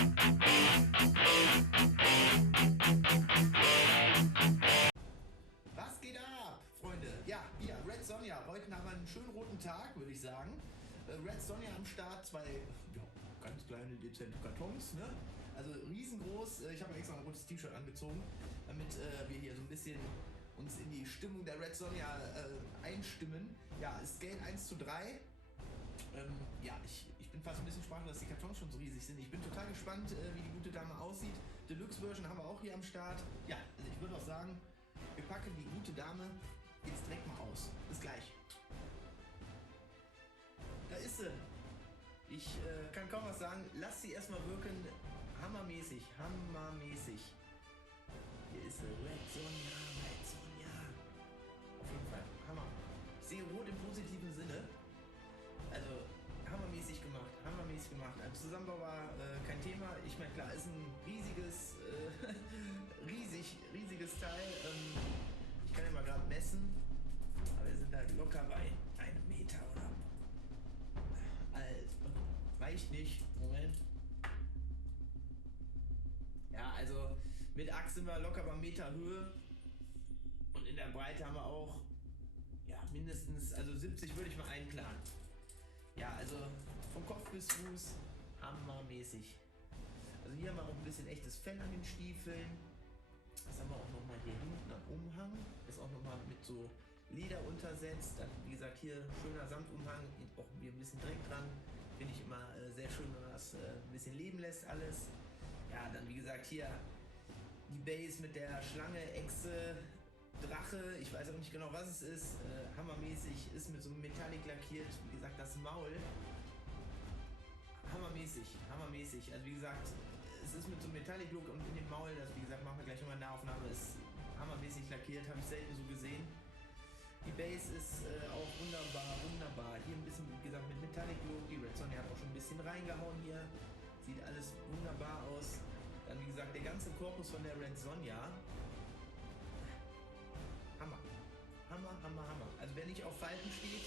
Was geht ab, Freunde? Ja, hier, Red Sonja. Heute haben wir einen schönen roten Tag, würde ich sagen. Red Sonja am Start, zwei ganz kleine, dezente Kartons, ne? Also riesengroß. Ich habe mir extra ein rotes T-Shirt angezogen, damit wir hier so ein bisschen uns in die Stimmung der Red Sonja einstimmen. Ja, Scale 1:3. Ja, ich bin fast ein bisschen sprachlos, dass die Kartons schon so riesig sind. Ich bin total gespannt, wie die gute Dame aussieht. Deluxe-Version haben wir auch hier am Start. Ja, also ich würde auch sagen, wir packen die gute Dame jetzt direkt mal aus. Bis gleich. Da ist sie. Ich kann kaum was sagen. Lass sie erstmal wirken. Hammermäßig, hammermäßig. Hier ist sie. Red Sonja, Red Sonja. Auf jeden Fall, Hammer. Ich sehe rot im positiven Sinne. Also hammermäßig gemacht, hammermäßig gemacht. Ein Zusammenbau war kein Thema. Ich meine, klar, ist ein riesiges, riesiges Teil. Ich kann ja mal gerade messen, aber wir sind halt locker bei 1 Meter oder. Reicht nicht. Moment. Ja, also mit Axt sind wir locker bei Meter Höhe und in der Breite haben wir auch ja mindestens, also 70 würde ich mal einplanen. Ja, also vom Kopf bis Fuß hammermäßig. Also hier haben wir auch ein bisschen echtes Fell an den Stiefeln. Das haben wir auch nochmal hier hinten am Umhang. Ist auch nochmal mit so Leder untersetzt. Dann, wie gesagt, hier schöner Samtumhang, auch ein bisschen Dreck dran. Finde ich immer sehr schön, wenn man das ein bisschen leben lässt alles. Ja, dann wie gesagt hier die Base mit der Schlange, Echse, Drache, ich weiß auch nicht genau, was es ist, hammermäßig, ist mit so einem Metallic lackiert, wie gesagt, das Maul, hammermäßig, hammermäßig, also wie gesagt, es ist mit so einem Metallic Look und in dem Maul, das wie gesagt, machen wir gleich nochmal eine Nahaufnahme, ist hammermäßig lackiert, habe ich selten so gesehen. Die Base ist auch wunderbar, wunderbar, hier ein bisschen, wie gesagt, mit Metallic Look, die Red Sonja hat auch schon ein bisschen reingehauen hier, sieht alles wunderbar aus, dann wie gesagt, der ganze Korpus von der Red Sonja, Hammer. Hammer, Hammer, Hammer. Also wer nicht auf Falten steht,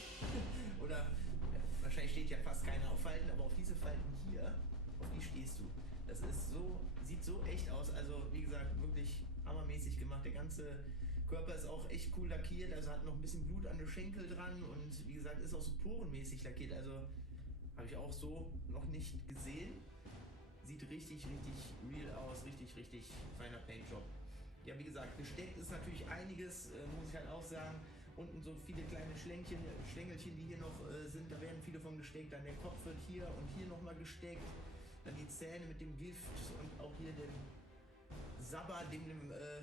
oder ja, wahrscheinlich steht ja fast keiner auf Falten, aber auf diese Falten hier, auf die stehst du. Das ist so, sieht so echt aus. Also wie gesagt, wirklich hammermäßig gemacht. Der ganze Körper ist auch echt cool lackiert, also hat noch ein bisschen Blut an den Schenkel dran und wie gesagt, ist auch so porenmäßig lackiert. Also habe ich auch so noch nicht gesehen. Sieht richtig, richtig real aus. Richtig, richtig feiner Paintjob. Ja, wie gesagt, gesteckt ist natürlich einiges, muss ich halt auch sagen. Unten so viele kleine Schlängelchen, die hier noch sind, da werden viele von gesteckt. Dann der Kopf wird hier und hier nochmal gesteckt. Dann die Zähne mit dem Gift und auch hier dem Sabber, dem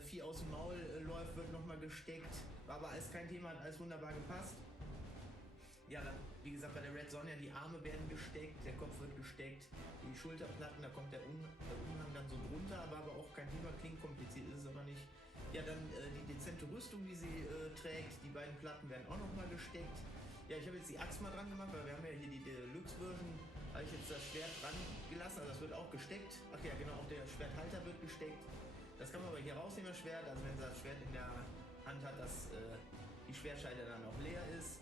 Vieh aus dem Maul läuft, wird nochmal gesteckt. War aber alles kein Thema, hat alles wunderbar gepasst. Ja, dann, wie gesagt, bei der Red Sonja, die Arme werden gesteckt, der Kopf wird gesteckt, die Schulterplatten, da kommt der Umhang dann so drunter, war aber auch kein Thema, klingt kompliziert, ist es aber nicht. Ja, dann die dezente Rüstung, die sie trägt, die beiden Platten werden auch nochmal gesteckt. Ja, ich habe jetzt die Axt mal dran gemacht, weil wir haben ja hier die Deluxe-Version, habe ich jetzt das Schwert dran gelassen, also das wird auch gesteckt. Ach ja, genau, auch der Schwerthalter wird gesteckt. Das kann man aber hier rausnehmen, das Schwert, also wenn sie das Schwert in der Hand hat, dass die Schwertscheide dann auch leer ist.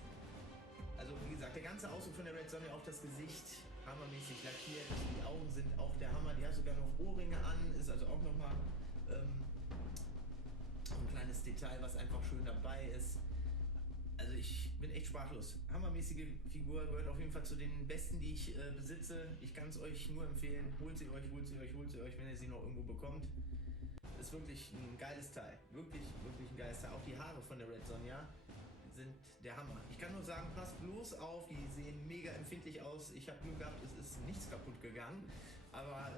Also wie gesagt, der ganze Ausdruck von der Red Sonja auf das Gesicht, hammermäßig lackiert, die Augen sind auch der Hammer, die hat sogar noch Ohrringe an, ist also auch nochmal ein kleines Detail, was einfach schön dabei ist. Also ich bin echt sprachlos. Hammermäßige Figur, gehört auf jeden Fall zu den besten, die ich besitze. Ich kann es euch nur empfehlen, holt sie euch, holt sie euch, holt sie euch, wenn ihr sie noch irgendwo bekommt. Ist wirklich ein geiles Teil, wirklich, wirklich ein geiles Teil. Auch die Haare von der Red Sonja sind der Hammer. Ich kann nur sagen, passt bloß auf, die sehen mega empfindlich aus. Ich habe Glück gehabt, es ist nichts kaputt gegangen. Aber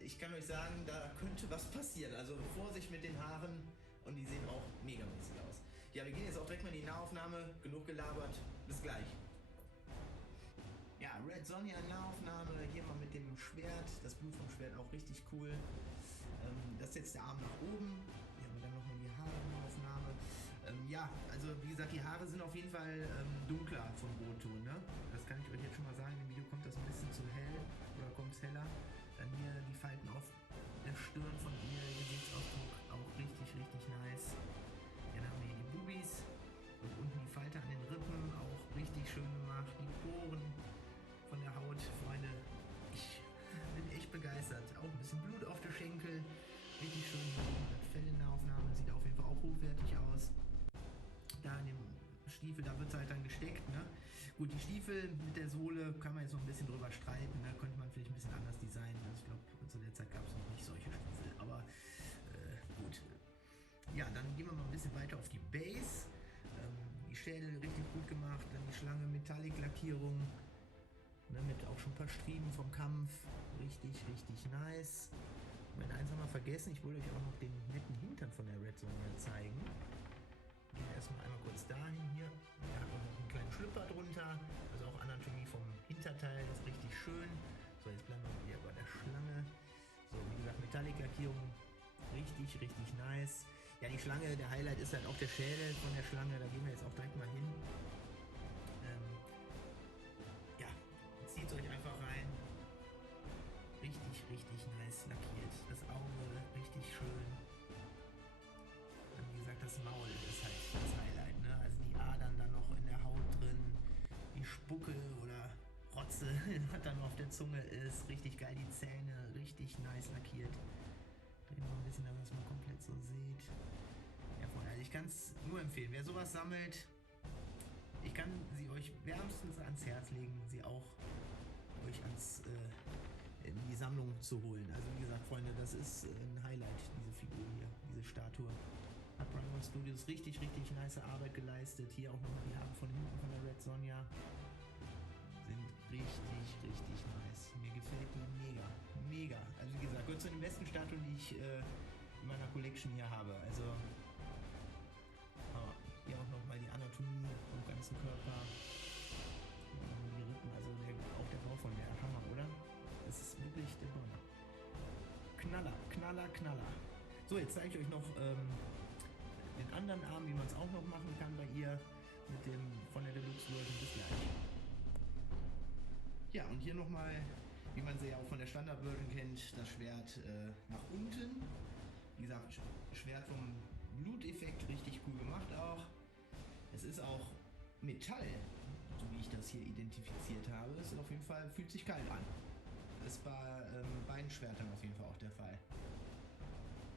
ich kann euch sagen, da könnte was passieren. Also Vorsicht mit den Haaren und die sehen auch megamäßig aus. Ja, wir gehen jetzt auch direkt mal in die Nahaufnahme. Genug gelabert. Bis gleich. Ja, Red Sonja Nahaufnahme. Hier mal mit dem Schwert. Das Blut vom Schwert auch richtig cool. Das ist jetzt der Arm nach oben. Hier haben wir dann nochmal die Haaraufnahme. Ja, also wie gesagt, die Haare sind auf jeden Fall dunkler vom Rotton. Ne? Das kann ich euch jetzt schon mal sagen. Im Video kommt das ein bisschen zu hell oder kommt es heller. Dann hier die Falten auf der Stirn von ihr, Gesichtsausdruck auch richtig, richtig nice. Dann haben wir hier die Bubis und unten die Falte an den Rippen, auch richtig schön gemacht. Die Poren von der Haut, Freunde. Ich bin echt begeistert. Auch hochwertig aus. Da in dem Stiefel, da wird es halt dann gesteckt, ne? Gut, die Stiefel mit der Sohle kann man jetzt noch ein bisschen drüber streiten, ne? Könnte man vielleicht ein bisschen anders designen. Also ich glaube, zu der Zeit gab es noch nicht solche Stiefel, aber gut. Ja, dann gehen wir mal ein bisschen weiter auf die Base. Die Schädel richtig gut gemacht, dann die Schlange Metallic-Lackierung, ne, mit auch schon ein paar Striemen vom Kampf. Richtig, richtig nice. Und eins haben wir vergessen, ich wollte euch auch noch den netten Hintern von der Red Sonja zeigen. Gehen wir erstmal einmal kurz dahin hier. Er hat auch noch einen kleinen Schlüpper drunter, also auch Anatomie vom Hinterteil, das ist richtig schön. So, jetzt bleiben wir wieder bei der Schlange. So, wie gesagt, Metallic-Lackierung, richtig, richtig nice. Ja, die Schlange, der Highlight ist halt auch der Schädel von der Schlange, da gehen wir jetzt auch direkt mal hin. Ja, zieht euch einfach rein. Richtig, richtig nice lackiert. Das Auge richtig schön. Und wie gesagt, das Maul ist halt das Highlight, ne? Also die Adern dann noch in der Haut drin, die Spucke oder Rotze, was dann auf der Zunge ist. Richtig geil, die Zähne, richtig nice lackiert. Drehen wir ein bisschen, damit man es mal komplett so sieht. Ja, Freunde, also ich kann es nur empfehlen. Wer sowas sammelt, ich kann sie euch wärmstens ans Herz legen, sie auch euch in die Sammlung zu holen. Also wie gesagt, Freunde, das ist ein Highlight, diese Figur hier, diese Statue. Hat Primal Studios richtig, richtig nice Arbeit geleistet. Hier auch nochmal die Haare von hinten von der Red Sonja. Sind richtig, richtig nice. Mir gefällt die mega, mega. Also wie gesagt, gehört zu den besten Statuen, die ich in meiner Collection hier habe. Also hier auch nochmal die Anatomie vom ganzen Körper. Die Rippen, also auch der Bau von der Hammer, oder? Es ist wirklich der Burner. Knaller, Knaller, Knaller. So, jetzt zeige ich euch noch den anderen Arm, wie man es auch noch machen kann bei ihr. Mit dem von der Deluxe Version. Bis gleich. Ja, und hier nochmal, wie man sie ja auch von der Standard Version kennt, das Schwert nach unten. Wie gesagt, Schwert vom Bluteffekt richtig cool gemacht auch. Es ist auch Metall, so wie ich das hier identifiziert habe. Es ist auf jeden Fall, fühlt sich kalt an. Das ist bei beiden Schwertern auf jeden Fall auch der Fall.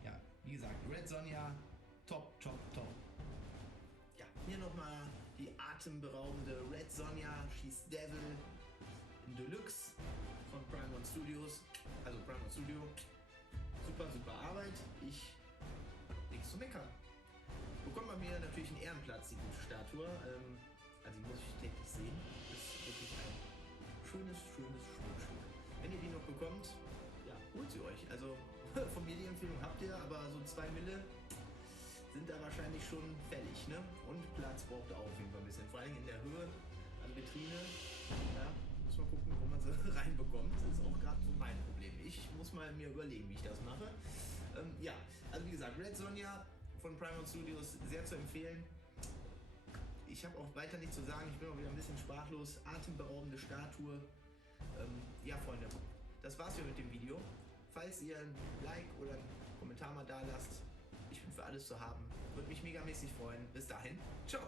Ja, wie gesagt, Red Sonja, top, top, top. Ja, hier nochmal die atemberaubende Red Sonja, She's Devil in Deluxe von Primal Studios. Also Primal Studio. Super, super Arbeit. Ich nichts zu meckern. Bekommt bei mir natürlich einen Ehrenplatz, die gute Statue. Also die muss ich täglich sehen. Ist wirklich ein schönes Schmuckstück. Wenn ihr die noch bekommt, ja, holt sie euch. Also von mir die Empfehlung habt ihr, aber so 2 Mille sind da wahrscheinlich schon fällig, ne? Und Platz braucht auch auf jeden Fall ein bisschen. Vor allem in der Höhe, an Vitrine, ja, muss man gucken, wo man sie reinbekommt. Das ist auch gerade so mein Problem. Ich muss mal mir überlegen, wie ich das mache. Ja, also wie gesagt, Red Sonja von Primal Studios sehr zu empfehlen. Ich habe auch weiter nichts zu sagen, ich bin auch wieder ein bisschen sprachlos. Atemberaubende Statue. Ja, Freunde, das war's hier mit dem Video. Falls ihr ein Like oder einen Kommentar mal da lasst, ich bin für alles zu haben. Würde mich megamäßig freuen. Bis dahin, ciao!